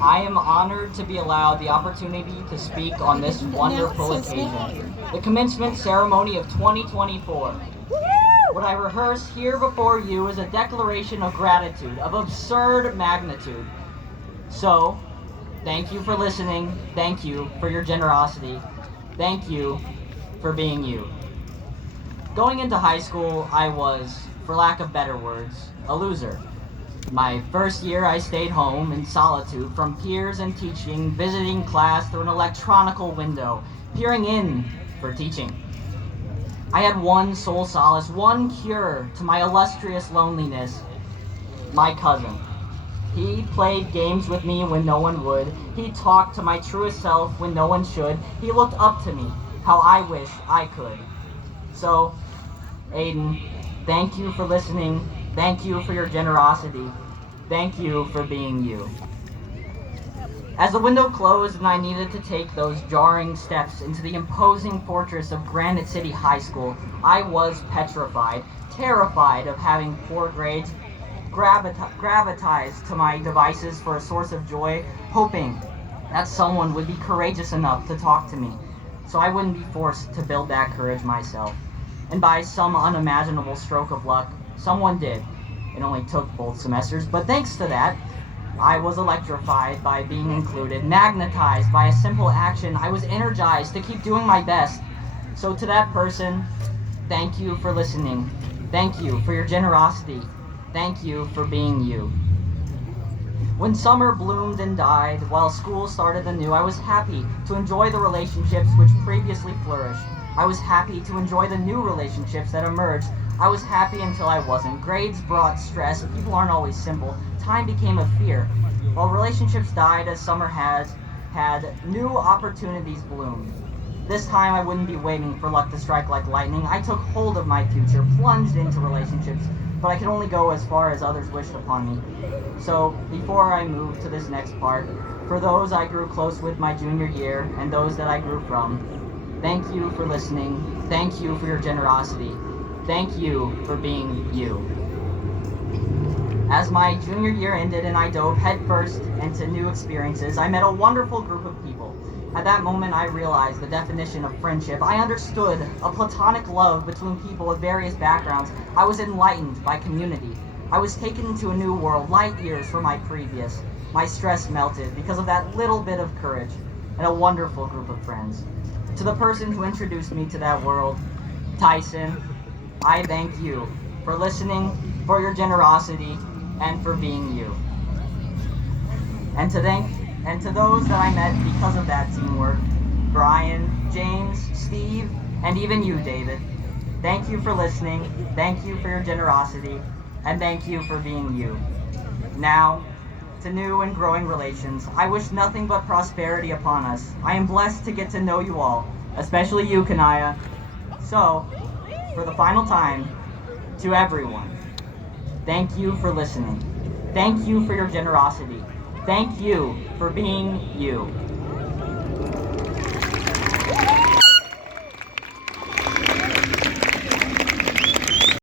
I am honored to be allowed the opportunity to speak on this wonderful occasion, the commencement ceremony of 2024. What I rehearse here before you is a declaration of gratitude of absurd magnitude. So, thank you for listening. Thank you for your generosity. Thank you for being you. Going into high school, I was, for lack of better words, a loser. My first year, I stayed home in solitude from peers and teaching, visiting class through an electronical window, peering in for teaching. I had one sole solace, one cure to my illustrious loneliness: my cousin. He played games with me when no one would. He talked to my truest self when no one should. He looked up to me, how I wish I could. So, Aiden, thank you for listening. Thank you for your generosity. Thank you for being you. As the window closed and I needed to take those jarring steps into the imposing fortress of Granite City High School, I was petrified, terrified of having poor grades, gravitized to my devices for a source of joy, hoping that someone would be courageous enough to talk to me, so I wouldn't be forced to build that courage myself. And by some unimaginable stroke of luck, someone did. It only took both semesters, but thanks to that, I was electrified by being included, magnetized by a simple action. I was energized to keep doing my best. So to that person, thank you for listening. Thank you for your generosity. Thank you for being you. When summer bloomed and died, while school started anew, I was happy to enjoy the relationships which previously flourished. I was happy to enjoy the new relationships that emerged. I was happy until I wasn't. Grades brought stress. People aren't always simple. Time became a fear. While relationships died as summer had new opportunities bloomed. This time I wouldn't be waiting for luck to strike like lightning. I took hold of my future, plunged into relationships, but I could only go as far as others wished upon me. So, before I move to this next part, for those I grew close with my junior year and those that I grew from, thank you for listening. Thank you for your generosity. Thank you for being you. As my junior year ended and I dove headfirst into new experiences, I met a wonderful group of people. At that moment, I realized the definition of friendship. I understood a platonic love between people of various backgrounds. I was enlightened by community. I was taken into a new world, light years from my previous. My stress melted because of that little bit of courage and a wonderful group of friends. To the person who introduced me to that world, Tyson, I thank you for listening, for your generosity, and for being you. And to those that I met because of that teamwork, Brian, James, Steve, and even you, David. Thank you for listening, thank you for your generosity, and thank you for being you. Now, to new and growing relations, I wish nothing but prosperity upon us. I am blessed to get to know you all, especially you, Kanaya. So, for the final time, to everyone, thank you for listening. Thank you for your generosity. Thank you for being you.